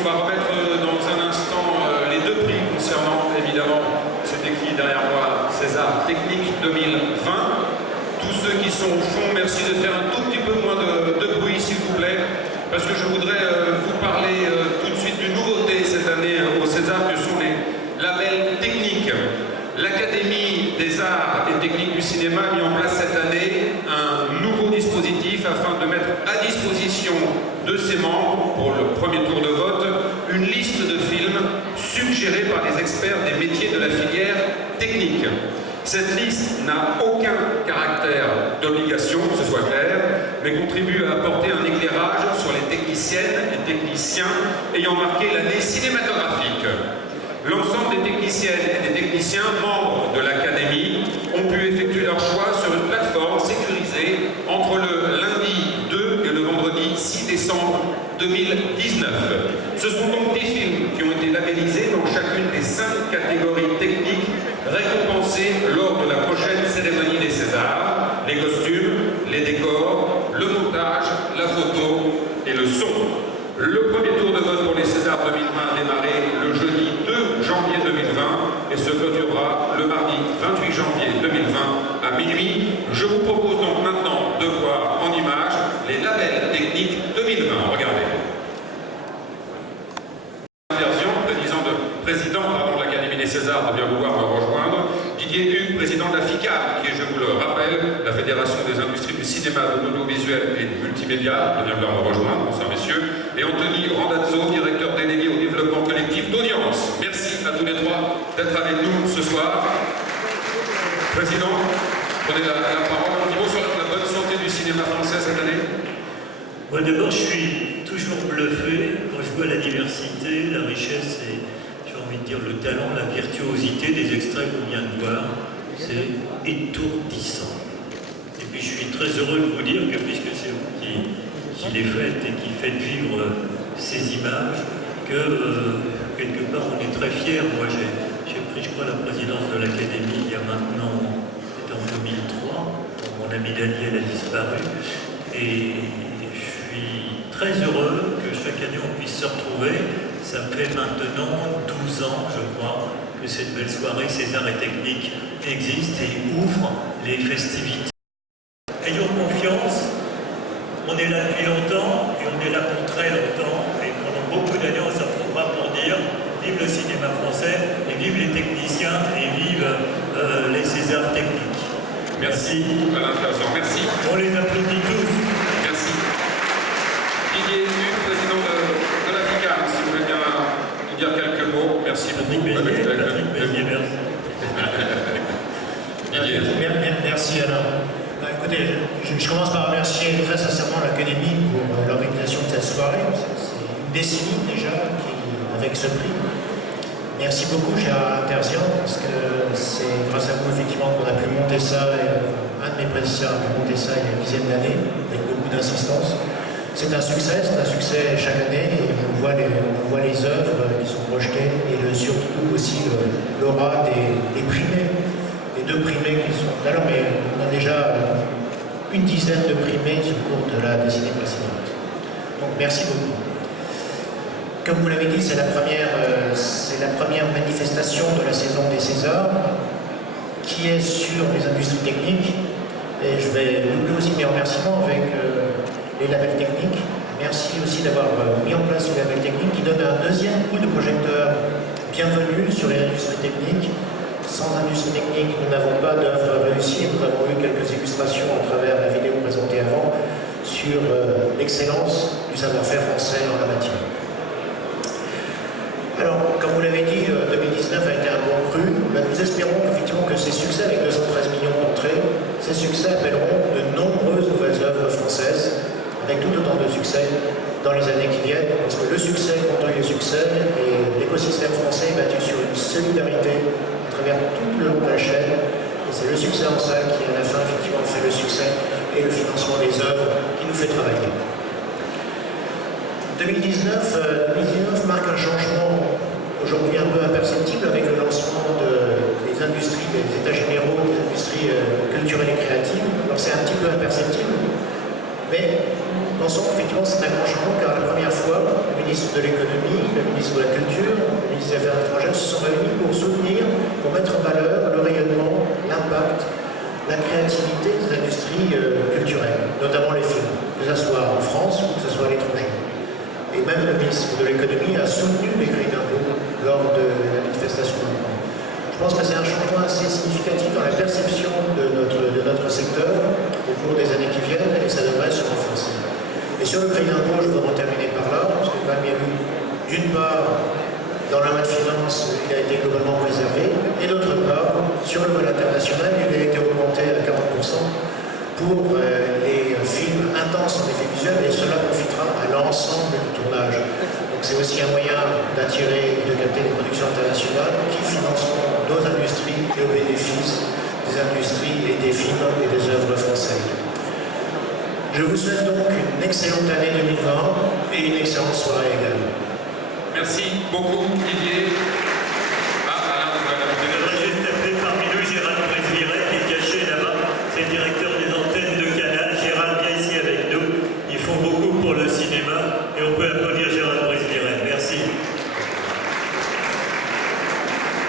on va remettre dans un instant les deux prix concernant, évidemment, c'est écrit derrière moi, César Technique 2020. Tous ceux qui sont au fond, merci de faire un tout petit peu moins de bruit, s'il vous plaît, parce que je voudrais vous parler tout de suite d'une nouveauté cette année au César, que sont les labels techniques. L'Académie des arts et techniques du cinéma a mis en place cette année un nouveau dispositif afin de mettre à disposition de ses membres, pour le premier tour de vote, une liste de films suggérés par les experts des métiers de la filière technique. Cette liste n'a aucun caractère d'obligation, que ce soit clair, mais contribue à apporter un éclairage sur les techniciennes et techniciens ayant marqué l'année cinématographique. L'ensemble des techniciennes et des techniciens membres de l'Académie ont pu effectuer leur choix sur une plateforme sécurisée entre le lundi 2 et le vendredi 6 décembre 2019. Ce sont donc des films qui ont été labellisés dans chacune des 5 catégories techniques récompensées lors de la prochaine cérémonie des Césars: les costumes, les décors, le montage, la photo et le son. Le premier tour de vote pour les Césars 2020 a démarré le jeudi 2 janvier 2020 et se clôturera le mardi 28 janvier 2020 à minuit. Je vous propose donc maintenant de voir en images les labels techniques 2020. Regardez. Président de l'Académie des Césars de bien vouloir me rejoindre. Didier Hugues, président de la FICA, qui est, je vous le rappelle, la Fédération des industries du cinéma, de l'audiovisuel et du multimédia, de bien vouloir me rejoindre. Bonsoir messieurs. Et Anthony Randazzo, directeur délégué au développement collectif d'Audience. Merci à tous les trois d'être avec nous ce soir. Président, prenez la parole. Un petit mot sur la bonne santé du cinéma français cette année. Moi d'abord, je suis toujours bluffé quand je vois la diversité, la richesse et, j'ai envie de dire, le talent, la virtuosité des extraits qu'on vient de voir. C'est étourdissant. Et puis je suis très heureux de vous dire que, puisque c'est vous qui les faites et qui faites vivre ces images, que quelque part on est très fiers. Moi j'ai pris, je crois, la présidence de l'Académie il y a maintenant, c'était en 2003, mon ami Daniel a disparu. Et je suis très heureux que chaque année on puisse se retrouver. Ça fait maintenant 12 ans, je crois, que cette belle soirée César et Technique existe et ouvre les festivités. Ayons confiance, on est là depuis longtemps et on est là pour très longtemps. Et pendant beaucoup d'années, on se retrouvera pour dire vive le cinéma français et vive les techniciens et vive les Césars techniques. Merci. Alain Cazan, merci. On les applaudit tous. Merci. Didier Hugues, président de la FICA, si vous voulez bien nous dire quelques mots. Merci beaucoup. Patrick Bézier, merci. Didier. Merci Alain. Écoutez, je commence par remercier très sincèrement l'Académie pour l'organisation de cette soirée. C'est une décennie déjà avec ce prix. Merci beaucoup, cher Alain Terzian, parce que c'est grâce à vous effectivement qu'on a pu monter ça. Un de mes prédécesseurs a pu monter ça il y a une dizaine d'années, avec beaucoup d'insistance. C'est un succès chaque année, et on voit les œuvres qui sont projetées, et surtout aussi l'aura des primés. Les 2 primés qui sont là, mais on a déjà une dizaine de primés au cours de la décennie précédente. Donc merci beaucoup. Comme vous l'avez dit, c'est la première manifestation de la saison des Césars qui est sur les industries techniques. Et je vais doubler aussi mes remerciements avec les labels techniques. Merci aussi d'avoir mis en place ce label technique qui donne un deuxième coup de projecteur bienvenue sur les industries techniques. Sans industrie technique, nous n'avons pas d'œuvre réussie. Nous avons eu quelques illustrations à travers la vidéo présentée avant sur l'excellence du savoir-faire français en la matière. Alors, comme vous l'avez dit, 2019 a été un bon cru. Nous espérons effectivement que ces succès, avec 213 millions d'entrées, ces succès appelleront de nombreuses nouvelles œuvres françaises, avec tout autant de succès dans les années qui viennent, parce que le succès construit le succès, et l'écosystème français est battu sur une solidarité à travers tout le long de la chaîne, et c'est le succès en salle qui, à la fin, effectivement, fait le succès et le financement des œuvres qui nous fait travailler. 2019 marque un changement aujourd'hui un peu imperceptible avec le lancement des industries, des états généraux, des industries culturelles et créatives. Alors c'est un petit peu imperceptible, mais pensons qu'effectivement c'est un grand changement car la première fois, le ministre de l'économie, ministre de la Culture, le ministre des Affaires étrangères se sont réunis pour soutenir, pour mettre en valeur le rayonnement, l'impact, la créativité des industries culturelles, notamment les films, que ce soit en France ou que ce soit à l'étranger. Et même le ministre de l'économie a soutenu les crédits d'impôt lors de la manifestation. Je pense que c'est un changement assez significatif dans la perception de notre secteur au cours des années qui viennent, et ça devrait se renforcer. Et sur le crédit d'impôt, je voudrais en terminer par là, parce que quand même il y a eu, d'une part, dans la loi de finances, il a été globalement préservé, et d'autre part, sur le vol international, il a été augmenté à 40% pour les films intenses en effet visuel, et cela profitera à l'ensemble du tournage. Donc c'est aussi un moyen d'attirer et de capter les productions internationales qui financeront nos industries et au bénéfice des industries et des films et des œuvres françaises. Je vous souhaite donc une excellente année 2020 et une excellente soirée également. Merci beaucoup, Didier. Je voudrais juste appeler parmi nous Gérald Presviret, qui est caché là-bas. C'est le directeur des antennes de Canal. Gérald, viens ici avec nous. Ils font beaucoup pour le cinéma et on peut applaudir Gérald Presviret. Merci.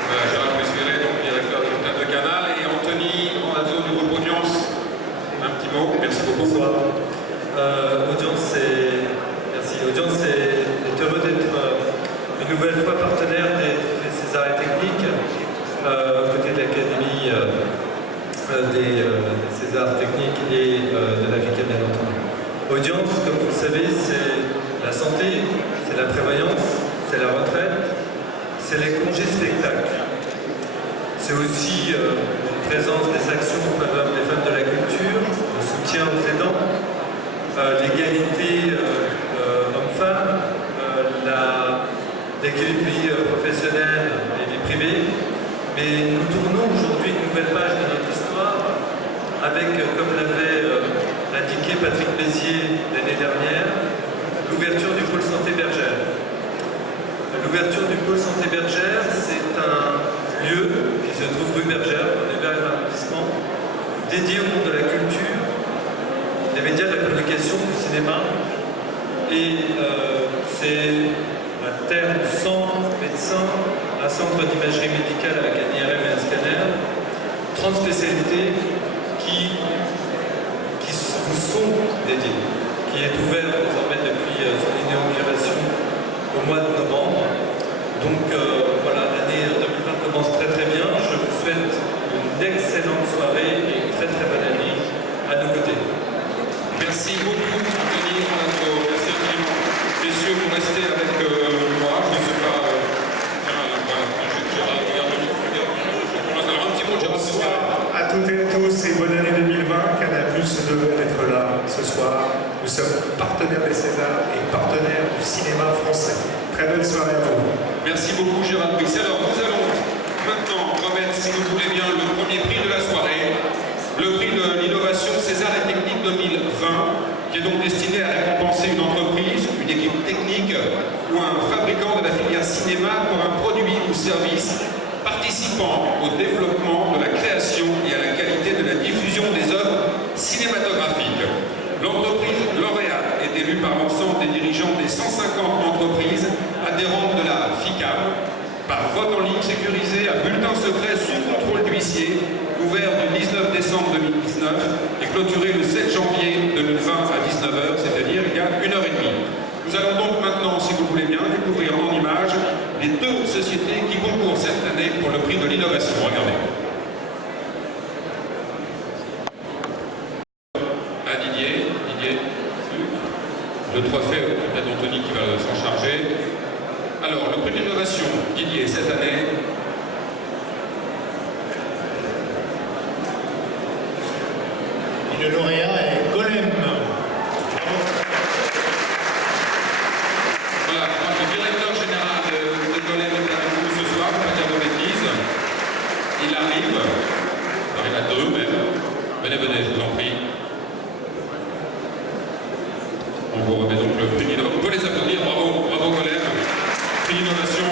Voilà, Gérald Presviret, donc directeur des antennes de Canal, et Anthony Ronaldo du groupe Audience. Un petit mot, merci beaucoup. Bonsoir. Audience est heureux d'être une nouvelle fois partenaire des trophées César et Techniques, aux côtés de l'Académie des Césars Techniques et de la FICA, bien entendu. Audience, comme vous le savez, c'est la santé, c'est la prévoyance, c'est la retraite, c'est les congés spectacles. C'est aussi une présence des actions en faveur des femmes de la culture, le soutien aux aidants, l'égalité homme-femme, l'équilibre vie professionnelle et vie privée. Mais nous tournons aujourd'hui une nouvelle page de notre histoire avec, comme l'avait indiqué Patrick Bézier l'année dernière, l'ouverture du pôle santé bergère. L'ouverture du pôle santé bergère, c'est un lieu qui se trouve rue Bergère, dans les Verts arrondissements, dédié au monde de la culture, des médias, de la communication, du cinéma. Et c'est à terme 100 médecins, un centre d'imagerie médicale avec un IRM et un scanner, 30 spécialités qui vous sont dédiées, qui est ouvert désormais depuis son inauguration au mois de novembre. Donc voilà, l'année 2020 commence très très bien. Je vous souhaite une excellente soirée et une très très bonne année à nos côtés. Merci beaucoup, Anthony Ronaldo. Merci infiniment. Messieurs, vous restez avec moi. Je ne sais pas. Alors, un petit mot, Gérald. Bonsoir à toutes et à tous et bonne année 2020. Canal+ devait être là ce soir. Nous sommes partenaires des Césars et partenaires du cinéma français. Très belle soirée à vous. Merci beaucoup, Gérald Brix. Alors, nous allons maintenant remettre, si vous voulez bien, le premier prix de la soirée. Le prix de l'innovation César et Technique 2020, qui est donc destiné à récompenser une entreprise, une équipe technique ou un fabricant de la filière cinéma pour un produit ou service participant au développement de la création et à la qualité de la diffusion des œuvres cinématographiques. L'entreprise lauréate est élue par l'ensemble des dirigeants des 150 entreprises adhérentes de la FICAM par vote en ligne sécurisé à bulletin secret sous contrôle d'huissier, ouvert du 19 décembre 2019 et clôturé le 7 janvier 2020 à 19h, c'est-à-dire il y a 1h30. Nous allons donc maintenant, si vous voulez bien, découvrir en images les deux sociétés qui concourent cette année pour le prix de l'innovation. Regardez. À Didier, le trophée, peut-être Anthony qui va s'en charger. Alors, le prix de l'innovation, Didier, cette année. Et le lauréat est Golem. Voilà, le directeur général de Golem est avec nous ce soir, pour pas dire de bêtises. Il arrive à deux même. Venez, je vous en prie. On vous remet donc le prix d'innovation. On peut les applaudir, bravo Golem. Prix d'innovation.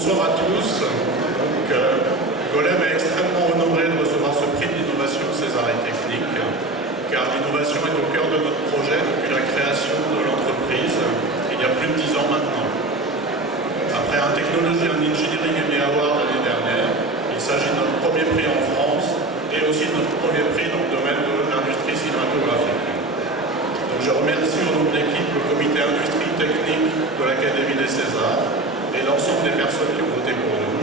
bonsoir à tous. Donc, Golem est extrêmement honoré de recevoir ce prix d'innovation César et Technique, car l'innovation est au cœur de notre projet depuis la création de l'entreprise, il y a plus de 10 ans maintenant. Après un Technology and Engineering Emmy Award l'année dernière, il s'agit de notre premier prix en France et aussi de notre premier prix dans le domaine de l'industrie cinématographique. Donc, je remercie au nom de l'équipe le comité industrie technique de l'Académie des Césars et l'ensemble des personnes qui ont voté pour nous.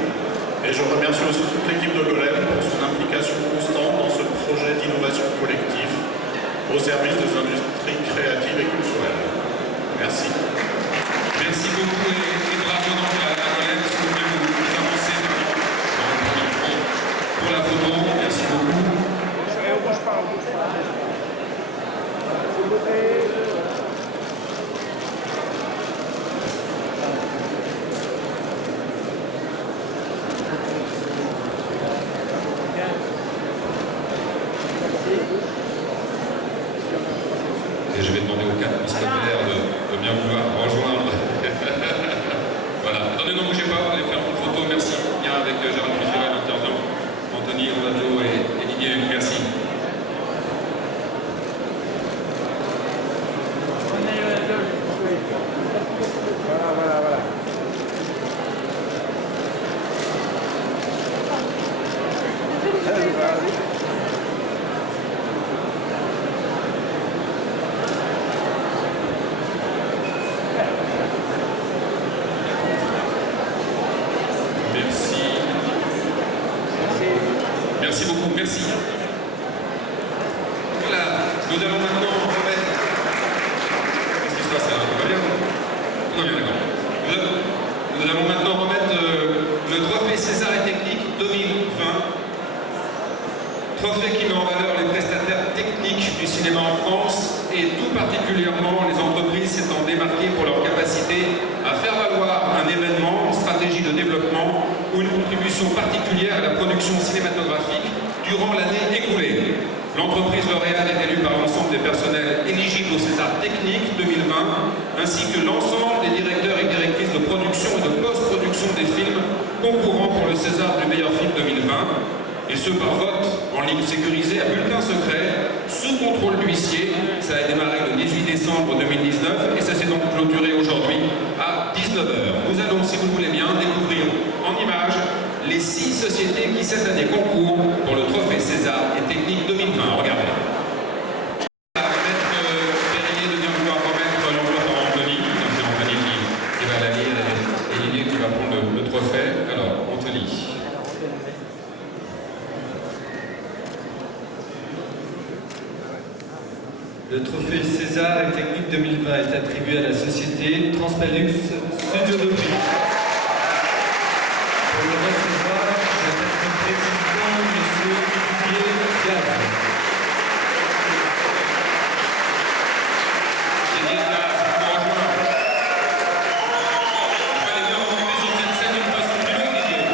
Et je remercie aussi toute l'équipe de Golem pour son implication constante dans ce projet d'innovation collective au service des industries créatives et culturelles. Merci. Merci beaucoup et bravo donc à Golem. Si vous voulez vous avancer pour la photo, merci beaucoup. Et je vais demander aux 4 missionnaires de bien vouloir rejoindre. Voilà. Attendez, ne bougez pas, allez faire une photo, merci. Bien avec Gérald Priférel, l'intervenant, Anthony Ronaldo et Didier, merci. Voilà. Merci. Merci beaucoup, merci. Voilà, nous allons maintenant remettre. Qu'est-ce qui se passe là? Tout va bien? Tout va bien, d'accord. Nous allons maintenant remettre le trophée César et Technique 2020. Trophée qui met en valeur les prestataires techniques du cinéma en France et tout particulièrement les entreprises s'étant démarquées pour leur capacité à faire valoir un événement, une stratégie de développement ou une contribution particulière à la production cinématographique durant l'année écoulée. L'entreprise lauréate est élue par l'ensemble des personnels éligibles au César Technique 2020 ainsi que l'ensemble des directeurs et directrices de production et de post-production des films concourant pour le César du meilleur film 2020. Et ce par vote en ligne sécurisée à bulletin secret, sous contrôle d'huissier. Ça a démarré le 18 décembre 2019 et ça s'est donc clôturé aujourd'hui à 19h. Nous allons, si vous voulez bien, découvrir en images les 6 sociétés qui cette année concourent pour le trophée César et Technique 2020. Regardez. Maître Perrier de bien vouloir remettre l'enveloppe à Anthony. Donc c'est Anthony qui va la lire et Didier qui va prendre le trophée. Alors, Anthony. Le trophée César et Technique 2020 est attribué à la société Transpalux Studio de Prix. Pour le recevoir, j'appelle le président, M. Didier Gaz. Didier Gaz, pour rejoindre. Il fallait bien remonter sur cette scène d'une façon plus longue, Didier.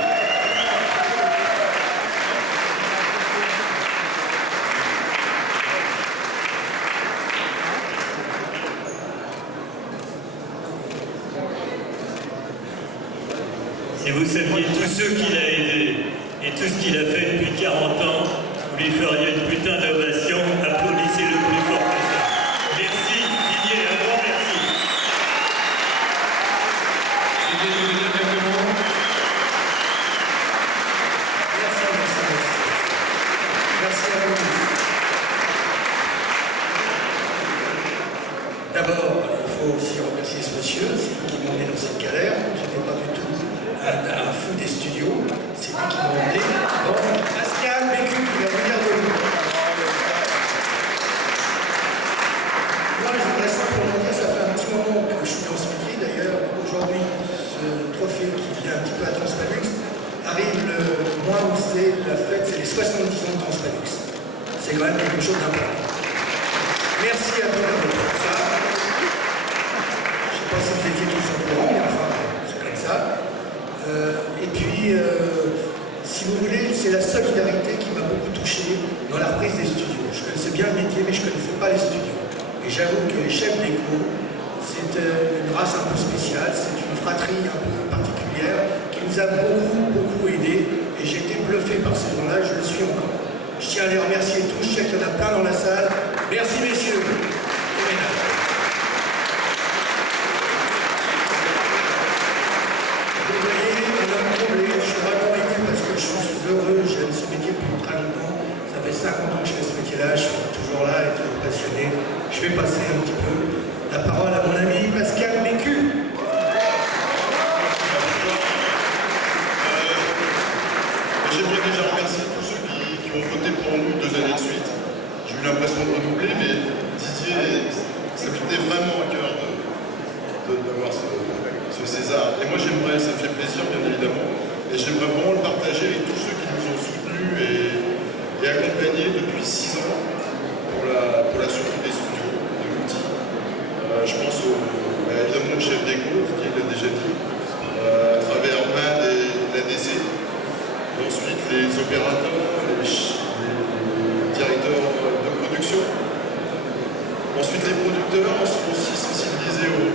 Si vous saviez tous ceux qu'il a aidés et tout ce qu'il a fait depuis 40 ans, vous lui feriez une putain d'ovation. Applaudissez-le plus fort que ça. Merci Didier, un grand merci. Didier, je veux dire quelques mots. Merci à vous tous. D'abord, il faut aussi remercier ce monsieur, c'est lui qui m'a emmené dans cette galère. Je n'étais pas du tout un fou des studios, c'est lui qui m'a emmené. Bon, Pascal Bécu, il va venir de nous. Moi, je voudrais simplement dire, ça fait un petit moment que je suis dans ce métier. D'ailleurs, aujourd'hui, ce trophée qui vient un petit peu à Transpalux arrive le mois où c'est la fête, c'est les 70 ans de Transpalux. C'est quand même quelque chose d'important. Merci à tous pour ça. Je ne sais pas si vous étiez tous au courant, mais enfin, c'est comme ça. Et puis, si vous voulez, c'est la solidarité qui m'a beaucoup touché dans la reprise des studios. Je connaissais bien le métier, mais je ne connaissais pas les studios. Et j'avoue que les chefs d'éco, c'est une race un peu spéciale, c'est une fratrie un peu particulière qui nous a beaucoup aidés et j'ai été bluffé par ces gens-là, je le suis encore. Je tiens à les remercier tous, je sais qu'il y en a plein dans la salle. Merci messieurs et mesdames. Vous voyez, on a comblé, je suis vraiment ému parce que je suis heureux, j'aime ce métier depuis très longtemps. Ça fait 50 ans que je fais ce métier-là, je suis toujours là et toujours passionné. Je vais passer un petit peu la parole à mon ami Pascal Bécu. J'aimerais déjà remercier tous ceux qui ont voté pour nous 2 années de suite. J'ai eu l'impression de redoubler, mais Didier, ça me tenait vraiment à cœur d'avoir ce César. Et moi, j'aimerais, ça me fait plaisir, bien évidemment, et j'aimerais vraiment le partager avec tous ceux qui nous ont soutenus et accompagnés depuis 6 ans pour la survie des studios, de l'outil. Je pense évidemment au chef d'éco, qui l'a déjà dit, à travers MAD et l'ADC. Ensuite, les opérateurs, les directeurs de production. Ensuite, les producteurs sont aussi sensibilisés aux